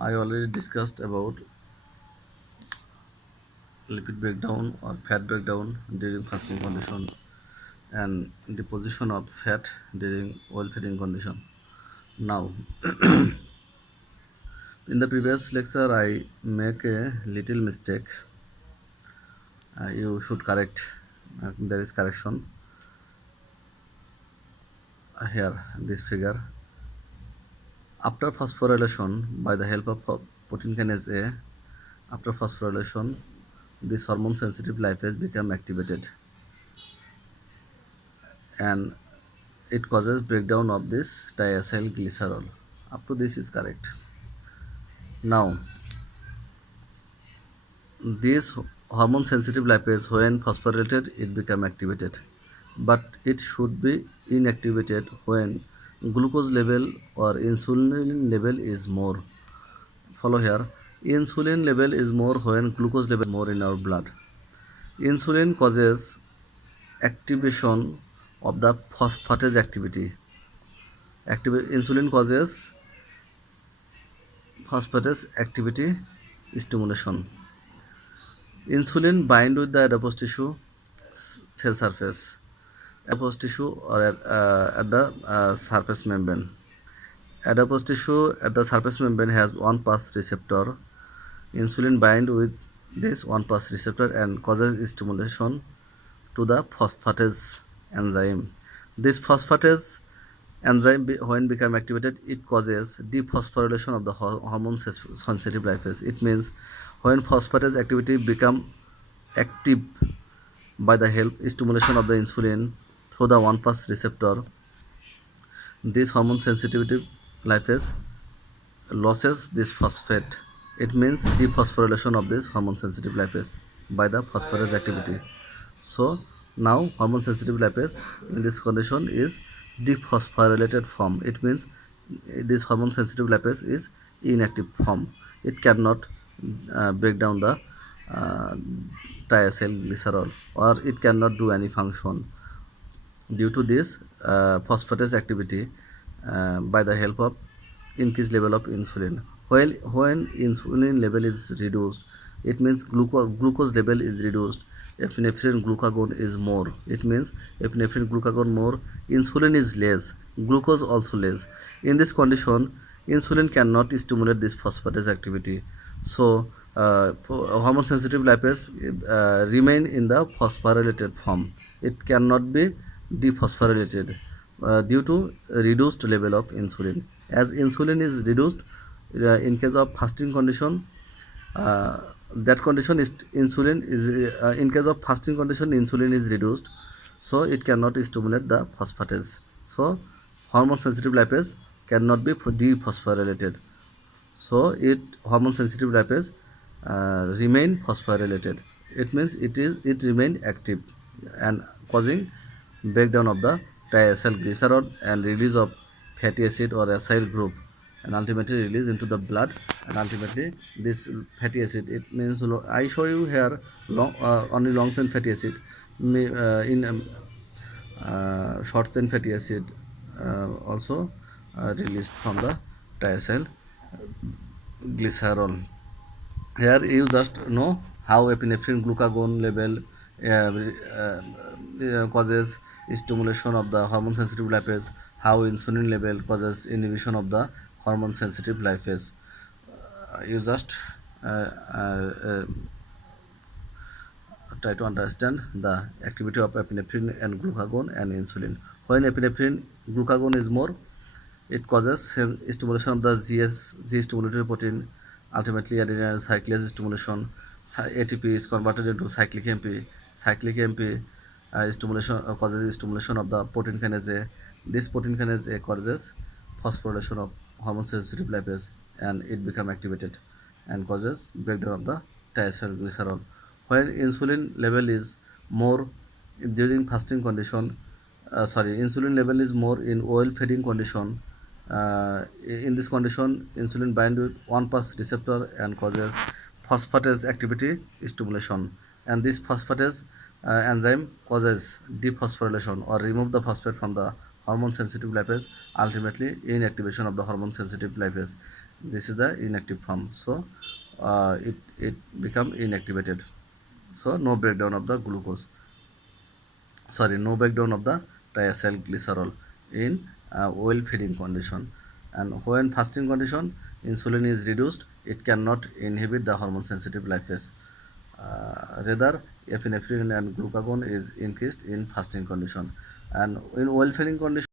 I already discussed about lipid breakdown or fat breakdown during fasting condition and deposition of fat during oil feeding condition. Now, in the previous lecture, I make a little mistake. You should correct. There is correction here. This figure. After phosphorylation by the help of protein kinase A, after phosphorylation, this hormone sensitive lipase become activated and it causes breakdown of this diacyl glycerol. Up to this is correct. Now, this hormone sensitive lipase when phosphorylated it become activated, but it should be inactivated when glucose level or insulin level is more. Follow here. Insulin level is more when glucose level is more in our blood. Insulin causes activation of the phosphatase activity. Insulin causes phosphatase activity stimulation. Insulin bind with the adipose tissue cell surface, adipose tissue or at the surface membrane. Adipose tissue at the surface membrane has one pass receptor. Insulin bind with this one pass receptor and causes stimulation to the phosphatase enzyme. This phosphatase enzyme when become activated it causes dephosphorylation of the hormone sensitive lipase. It means when phosphatase activity become active by the help stimulation of the insulin through the one pass receptor, this hormone sensitivity lipase loses this phosphate. It means dephosphorylation of this hormone sensitive lipase by the phosphorase activity. So now hormone sensitive lipase in this condition is dephosphorylated form. It means this hormone sensitive lipase is inactive form. It cannot break down the uh, diacyl glycerol or it cannot do any function due to this phosphatase activity by the help of increased level of insulin. When insulin level is reduced, it means glucose level is reduced. Epinephrine glucagon is more. It means epinephrine glucagon more, insulin is less, glucose also less. In this condition, insulin cannot stimulate this phosphatase activity. So, hormone sensitive lipase remain in the phosphorylated form. It cannot be dephosphorylated due to reduced level of insulin. As insulin is reduced in case of fasting condition, uh, that condition is insulin is in case of fasting condition insulin is reduced, so it cannot stimulate the phosphatase. So hormone sensitive lipase cannot be dephosphorylated. So it hormone sensitive lipase remain phosphorylated. It means it remain active and causing breakdown of the diacyl glycerol and release of fatty acid or acyl group and ultimately release into the blood and ultimately this fatty acid it means I show you here only long chain fatty acid in short chain fatty acid also released from the diacyl glycerol. Here you just know how epinephrine glucagon level causes stimulation of the hormone sensitive lipase, how insulin level causes inhibition of the hormone sensitive lipase. You just uh, uh, uh, try to understand the activity of epinephrine and glucagon and insulin. When epinephrine glucagon is more, it causes stimulation of the G stimulatory protein, ultimately adenylyl cyclase stimulation. ATP is converted into cyclic MP. Cyclic MP stimulation causes stimulation of the protein kinase A. This protein kinase A causes phosphorylation of hormone sensitive lipase and it become activated and causes breakdown of the triacylglycerol. When insulin level is more during fasting condition, insulin level is more in oil feeding condition. In this condition, insulin bind with one pass receptor and causes phosphatase activity stimulation. And this phosphatase enzyme causes dephosphorylation or remove the phosphate from the hormone sensitive lipase, ultimately inactivation of the hormone sensitive lipase. This is the inactive form. So it become inactivated. So no breakdown of the glucose. No breakdown of the triacylglycerol in well feeding condition. And when fasting condition, insulin is reduced, it cannot inhibit the hormone sensitive lipase. Rather, epinephrine and glucagon is increased in fasting condition. And in well feeding condition,